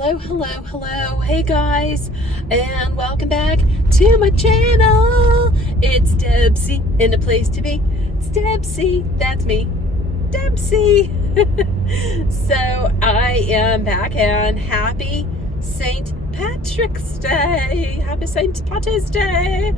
Hello. Hey guys, and welcome back to my channel. It's Debsy, in a place to be. It's Debsy, that's me, Debsy. So I am back, and happy St. Patrick's Day. Happy St. Patrick's Day.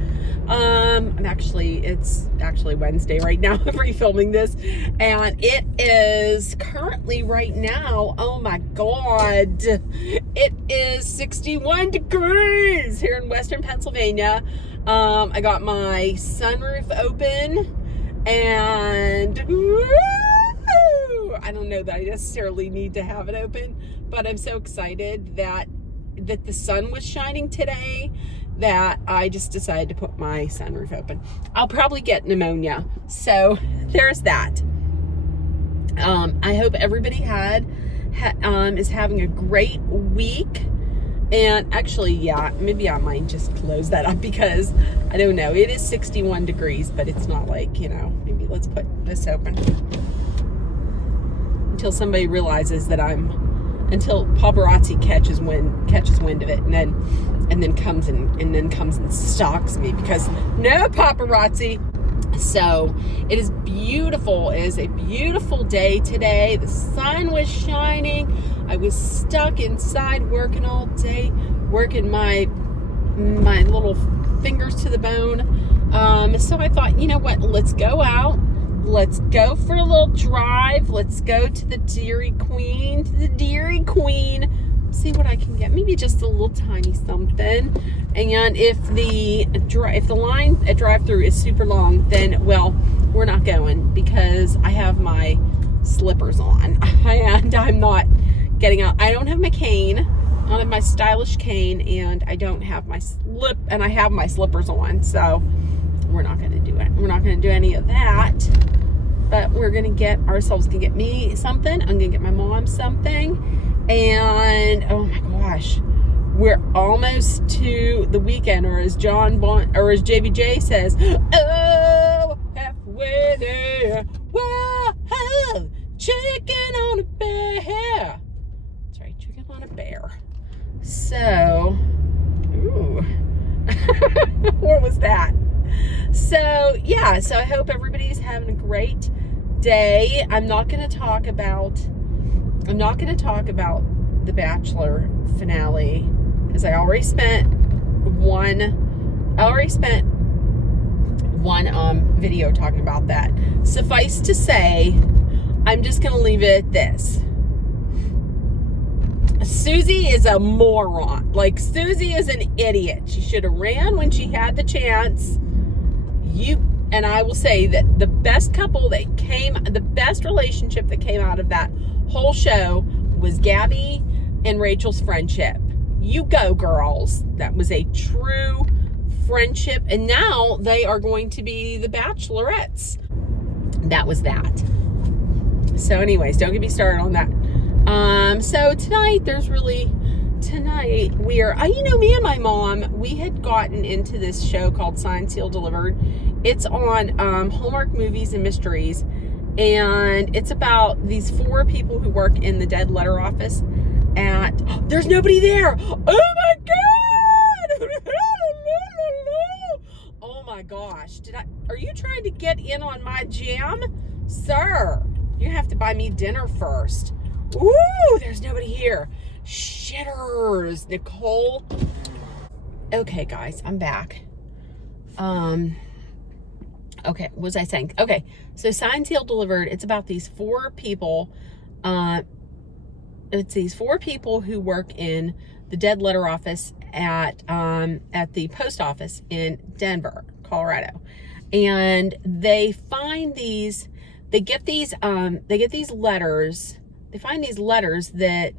It's actually Wednesday right now. I'm refilming this, and it is currently right now, oh my god, it is 61 degrees here in Western Pennsylvania. I got my sunroof open, and woo, I don't know that I necessarily need to have it open, but I'm so excited that the sun was shining today that I just decided to put my sunroof open. I'll probably get pneumonia, so there's that. I hope everybody is having a great week. And actually, yeah, maybe I might just close that up because I don't know. It is 61 degrees, but it's not like, maybe let's put this open until somebody realizes that until paparazzi catches wind of it, and then comes and stalks me, because no paparazzi. So it is beautiful. It is a beautiful day today. The sun was shining. I was stuck inside working all day, working my little fingers to the bone. So I thought, you know what, let's go out. Let's go for a little drive. Let's go to the Dairy Queen, see what I can get. Maybe just a little tiny something. And if the line at drive-thru is super long, then, well, we're not going, because I have my slippers on and I'm not getting out. I don't have my cane. I don't have my stylish cane, and I don't have my I have my slippers on, so we're not going to do it. We're not going to do any of that, but we're going to get me something. I'm going to get my mom something. And oh my gosh, we're almost to the weekend, or as JBJ says, oh, halfway there. Whoa, chicken on a bear. That's right, chicken on a bear. So, ooh, what was that? So yeah, so I hope everybody's having a great day. I'm not going to talk about the Bachelor finale, because I already spent one video talking about that. Suffice to say, I'm just going to leave it at this. Susie is a moron. Like, Susie is an idiot. She should have ran when she had the chance. And I will say that the best relationship that came out of that whole show was Gabby and Rachel's friendship. You go, girls. That was a true friendship. And now they are going to be the Bachelorettes. That was that. So anyways, don't get me started on that. So tonight we are, me and my mom, we had gotten into this show called Signed, Sealed, Delivered. It's on Hallmark Movies and Mysteries, and it's about these 4 people who work in the dead letter office there's nobody there. Oh my god. Oh my gosh. Are you trying to get in on my jam? Sir, you have to buy me dinner first. Ooh, there's nobody here. Shitters, Nicole. Okay, guys, I'm back. Okay, what was I saying? Okay, so Signed, Sealed, Delivered. It's about these 4 people. It's these 4 people who work in the dead letter office at the post office in Denver, Colorado, and they find these. They get these letters. They find these letters that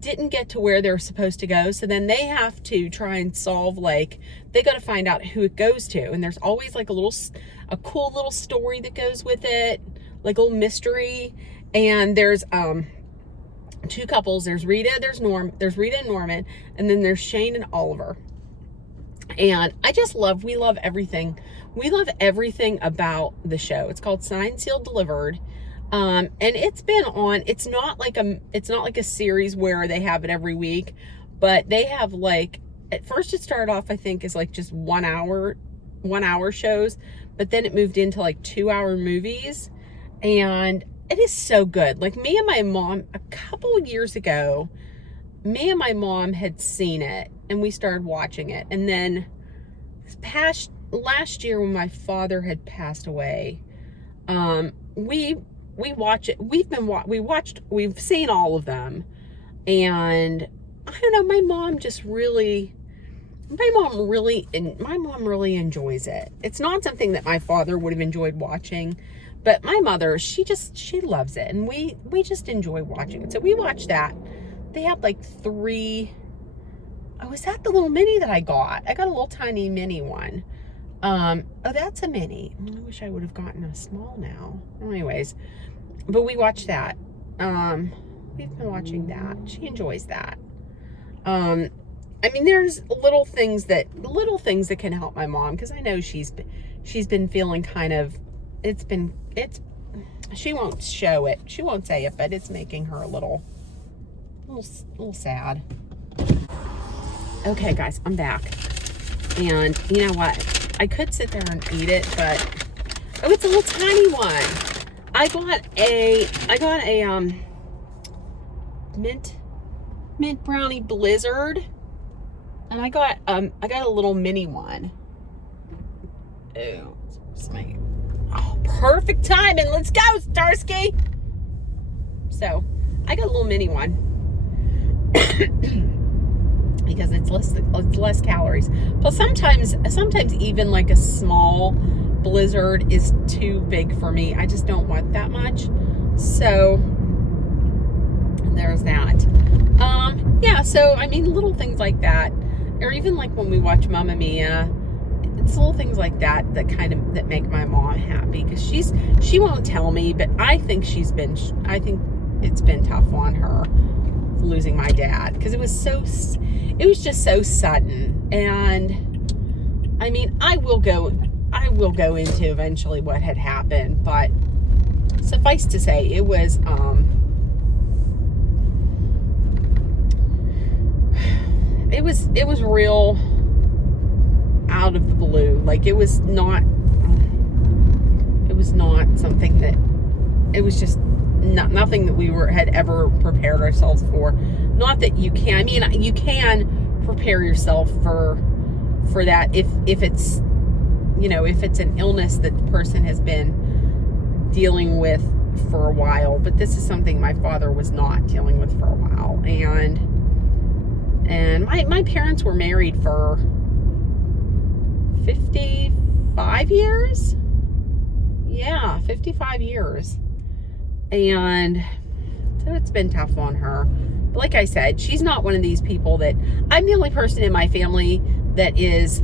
didn't get to where they're supposed to go. So then they have to try and solve, they got to find out who it goes to. And there's always a cool little story that goes with it, like a little mystery. And there's 2 couples. There's Rita and Norman, and then there's Shane and Oliver. And we love everything. We love everything about the show. It's called Signed, Sealed, Delivered. And it's been on, it's not like a series where they have it every week, but they have like, at first it started off, I think, as like just 1 hour shows, but then it moved into like 2-hour movies, and it is so good. Like, me and my mom, a couple of years ago, me and my mom had seen it and we started watching it. And then last year when my father had passed away, we watch it. We've seen all of them. And I don't know, my mom really enjoys it. It's not something that my father would have enjoyed watching, but my mother, she loves it, and we just enjoy watching it. So we watched that. They had like 3. Oh, is that the little mini that I got? I got a little tiny mini one. Oh, that's a mini. I wish I would have gotten a small now. Anyways, but we watched that. We've been watching that. She enjoys that. I mean, there's little things that can help my mom, because I know she's been feeling kind of, she won't show it, she won't say it, but it's making her a little sad. Okay, guys, I'm back, and you know what? I could sit there and eat it, but oh, it's a little tiny one. I got a mint brownie blizzard, and I got a little mini one. Oh, perfect timing. Let's go, Starsky. So I got a little mini one because it's less calories. Plus, sometimes even like a small blizzard is too big for me. I just don't want that much. So there's that. Yeah, so I mean, little things like that, or even like when we watch Mamma Mia, it's little things like that that make my mom happy, because she won't tell me, but I think it's been tough on her losing my dad, because it was just so sudden. And I mean, I will go into eventually what had happened, but suffice to say, it was it was real out of the blue. Like, it was not something that, it was just nothing that we had ever prepared ourselves for. Not that you can, I mean, you can prepare yourself for that if it's, you know, if it's an illness that the person has been dealing with for a while. But this is something my father was not dealing with for a while. And my parents were married for 55 years. Yeah, 55 years. And so it's been tough on her. But like I said, she's not one of these people that, I'm the only person in my family that's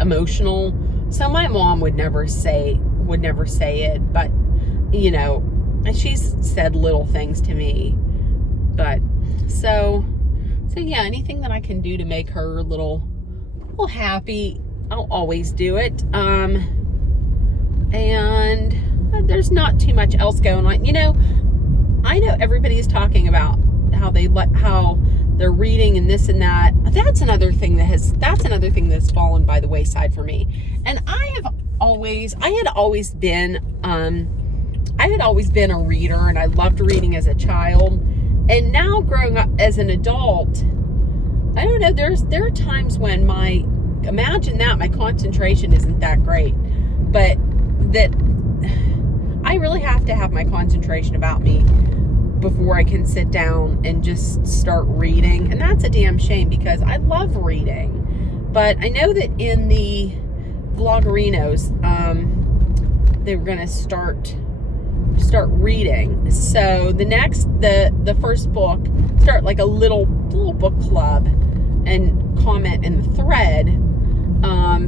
emotional. So my mom would never say it, but you know, she's said little things to me. But so yeah, anything that I can do to make her a little happy, I'll always do it. And there's not too much else going on. You know, I know everybody's talking about how they're reading and this and that. That's another thing that's fallen by the wayside for me. And I had always been a reader, and I loved reading as a child. And now growing up as an adult, I don't know, there are times when my concentration isn't that great, but that I really have to have my concentration about me before I can sit down and just start reading. And that's a damn shame, because I love reading. But I know that in the Vloggerinos, they were going to start reading. So the first book, start like a little book club and comment in the thread.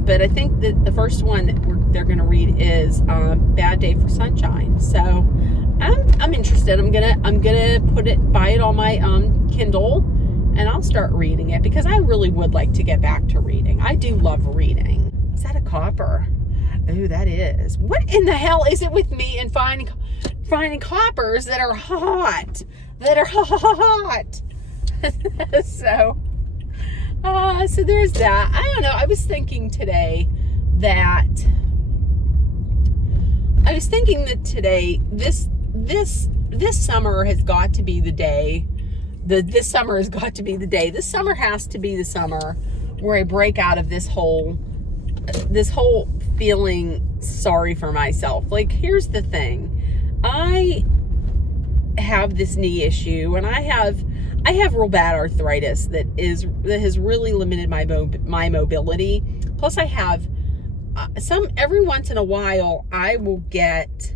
But I think that the first one that they're going to read is Bad Day for Sunshine. So I'm interested. I'm gonna buy it on my Kindle, and I'll start reading it, because I really would like to get back to reading. I do love reading. Is that a copper? Oh, that is. What in the hell is it with me and finding coppers that are hot? That are hot. So there's that. I don't know. I was thinking today that this summer has got to be the day. This summer has got to be the day. This summer has to be the summer where I break out of this whole feeling sorry for myself. Like, here's the thing. I have this knee issue, and I have real bad arthritis that has really limited my mobility. Plus, I have every once in a while I will get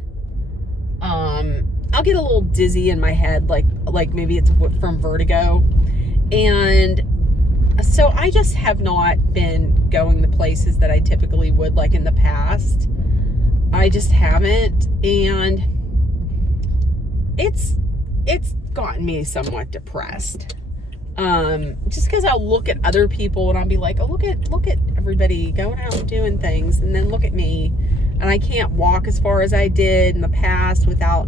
I'll get a little dizzy in my head, like maybe it's from vertigo, and so I just have not been going the places that I typically would, like in the past. I just haven't, and it's gotten me somewhat depressed. Just because I'll look at other people and I'll be like, oh, look at everybody going out and doing things, and then look at me, and I can't walk as far as I did in the past without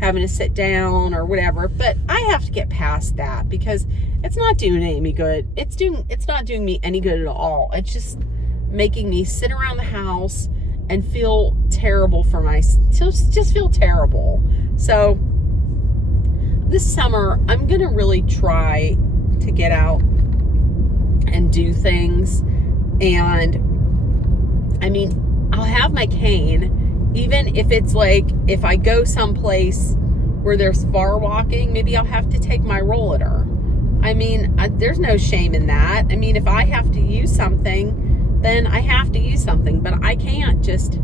having to sit down or whatever. But I have to get past that because it's not doing me good. It's not doing me any good at all. It's just making me sit around the house and feel terrible for just feel terrible. So this summer, I'm going to really try to get out and do things. And I mean, I'll have my cane, even if it's like, if I go someplace where there's far walking, maybe I'll have to take my rollator. I mean, there's no shame in that. I mean, if I have to use something, then I have to use something, but I can't just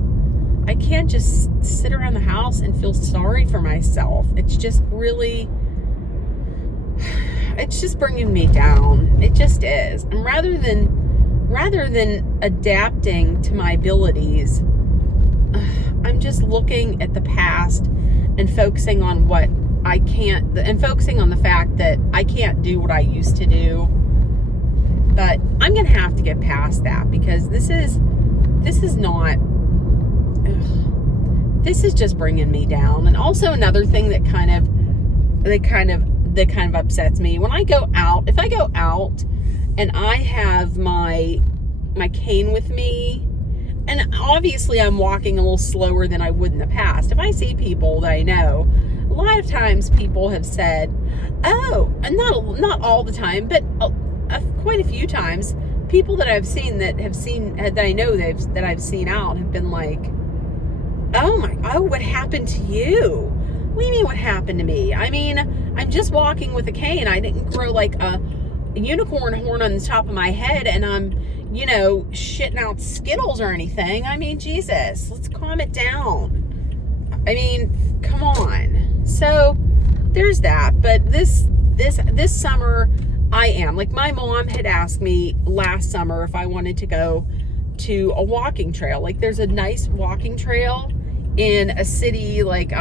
sit around the house and feel sorry for myself. It's just really, it's just bringing me down. It just is. And rather than adapting to my abilities, I'm just looking at the past and focusing on what I can't, and focusing on the fact that I can't do what I used to do. But I'm going to have to get past that, because this is just bringing me down. And also another thing that kind of upsets me, when I go out, if I go out and I have my cane with me, and obviously I'm walking a little slower than I would in the past. If I see people that I know, a lot of times people have said, oh, and not all the time, but quite a few times, people that I've seen that I know that I've seen out have been like, oh, what happened to you? What do you mean what happened to me? I mean, I'm just walking with a cane. I didn't grow like a unicorn horn on the top of my head, and I'm, shitting out Skittles or anything. I mean, Jesus, let's calm it down. I mean, come on. So there's that. But this summer, I am. Like, my mom had asked me last summer if I wanted to go to a walking trail. Like, there's a nice walking trail in a city, like,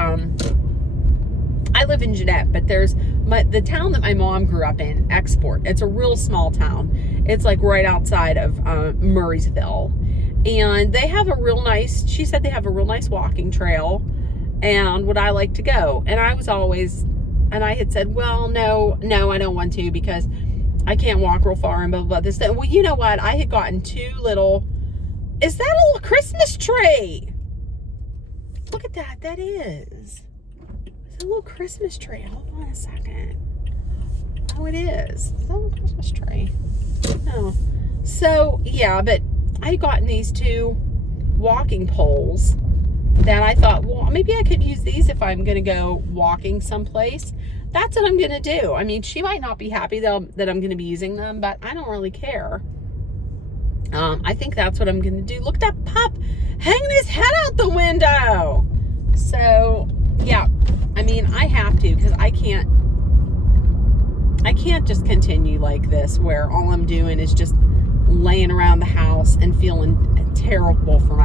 I live in Jeanette, but there's the town that my mom grew up in, Export. It's a real small town. It's like right outside of Murraysville. And they have she said they have a real nice walking trail, and would I like to go? And I had said, well, no, I don't want to, because I can't walk real far and blah, blah, blah. Well, you know what? I had gotten is that a little Christmas tree? Look at that. That is. It's a little Christmas tree. Hold on a second. Oh, it is. It's a little Christmas tree. Oh. So, yeah, but I had gotten these 2 walking poles that I thought, well, maybe I could use these if I'm going to go walking someplace. That's what I'm going to do. I mean, she might not be happy that I'm going to be using them, but I don't really care. I think that's what I'm going to do. Look at that pup hanging his head out the window. So, yeah, I mean, I have to, because I can't just continue like this, where all I'm doing is just laying around the house and feeling terrible for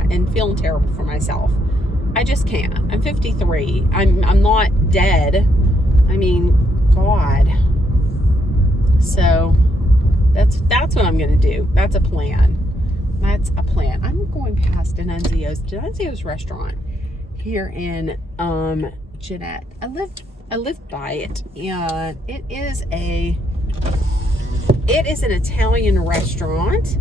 myself. I just can't. I'm 53. I'm not dead. I mean, God. So that's what I'm going to do. That's a plan. That's a plan. I'm going past D'Annunzio's restaurant here in Jeanette. I live by it, and it is an Italian restaurant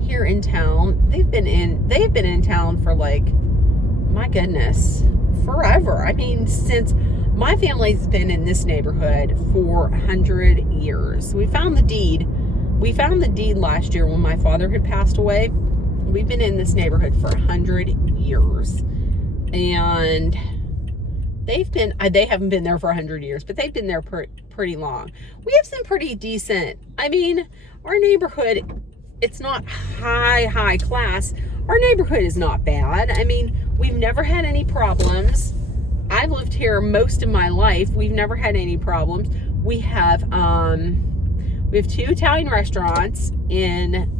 here in town. They've been in town for, like, my goodness, forever. I mean, since my family's been in this neighborhood for 100 years. We found the deed last year when my father had passed away. We've been in this neighborhood for 100 years, and they haven't been there for 100 years, but they've been there pretty long. We have some pretty decent, I mean, our neighborhood, it's not high class. Our neighborhood is not bad. I mean, we've never had any problems. I've lived here most of my life. We've never had any problems. We have 2 Italian restaurants in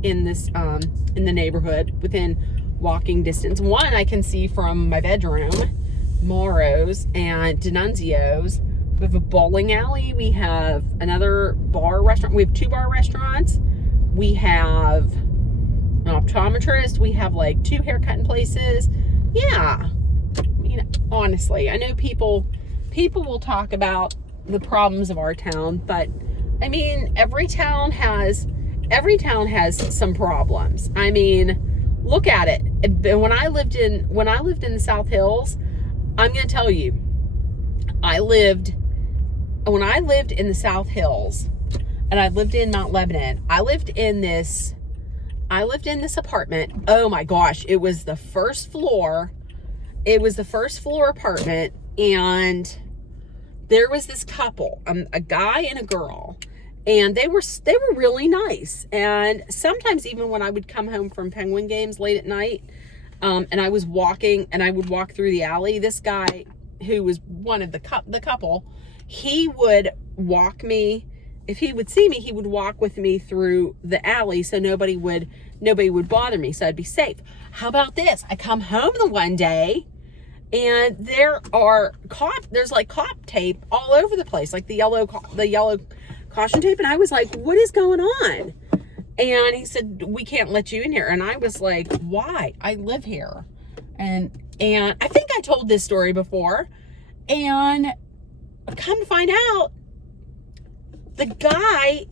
the neighborhood within walking distance. One I can see from my bedroom, Mauro's and D'Annunzio's. We have a bowling alley. We have another bar restaurant. We have 2 bar restaurants. We have an optometrist. We have, like, 2 haircutting places. Yeah. You know, honestly, I know people will talk about the problems of our town, but I mean, every town has some problems. I mean, look at it. When I lived in the South Hills, I'm going to tell you, when I lived in the South Hills and I lived in Mount Lebanon, I lived in this apartment. Oh my gosh, it was the first floor. It was the first floor apartment, and there was this couple, a guy and a girl, and they were really nice. And sometimes even when I would come home from Penguin games late at night, and I would walk through the alley, this guy who was one of the couple, he would walk me. If he would see me, he would walk with me through the alley so nobody would bother me, so I'd be safe. How about this? I come home the one day, and there's like cop tape all over the place, like the yellow caution tape. And I was like, what is going on? And he said, we can't let you in here. And I was like, why? I live here. And I think I told this story before. And come to find out, the guy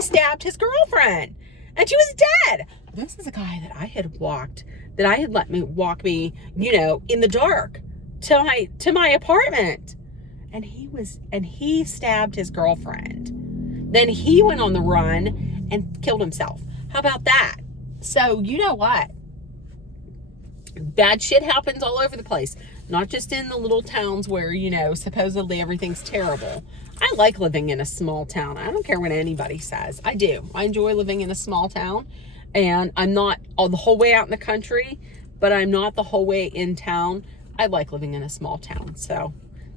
stabbed his girlfriend, and she was dead. This is a guy that I had let me walk me, you know, in the dark to my apartment. And he stabbed his girlfriend. Then he went on the run and killed himself. How about that? So, you know what? Bad shit happens all over the place. Not just in the little towns where, you know, supposedly everything's terrible. I like living in a small town. I don't care what anybody says. I do. I enjoy living in a small town. And I'm not the whole way out in the country, but I'm not the whole way in town. I like living in a small town. So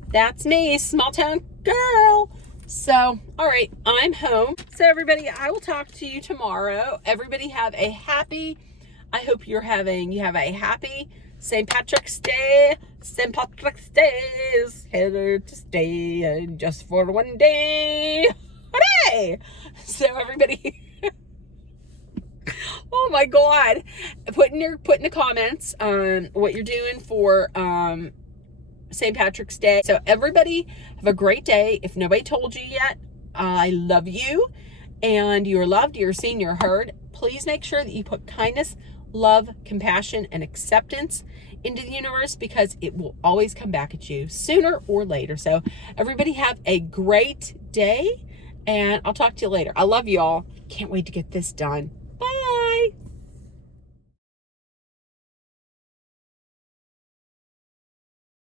that's me, small town girl. So, all right, I'm home. So everybody, I will talk to you tomorrow. Everybody have a happy, I hope you have a happy St. Patrick's Day. St. Patrick's Day is here to stay just for one day. Hooray! So everybody, oh my God, put in the comments what you're doing for St. Patrick's Day. So everybody have a great day. If nobody told you yet, I love you, and you're loved, you're seen, you're heard. Please make sure that you put kindness, love, compassion, and acceptance into the universe, because it will always come back at you sooner or later. So everybody have a great day, and I'll talk to you later. I love you all. Can't wait to get this done.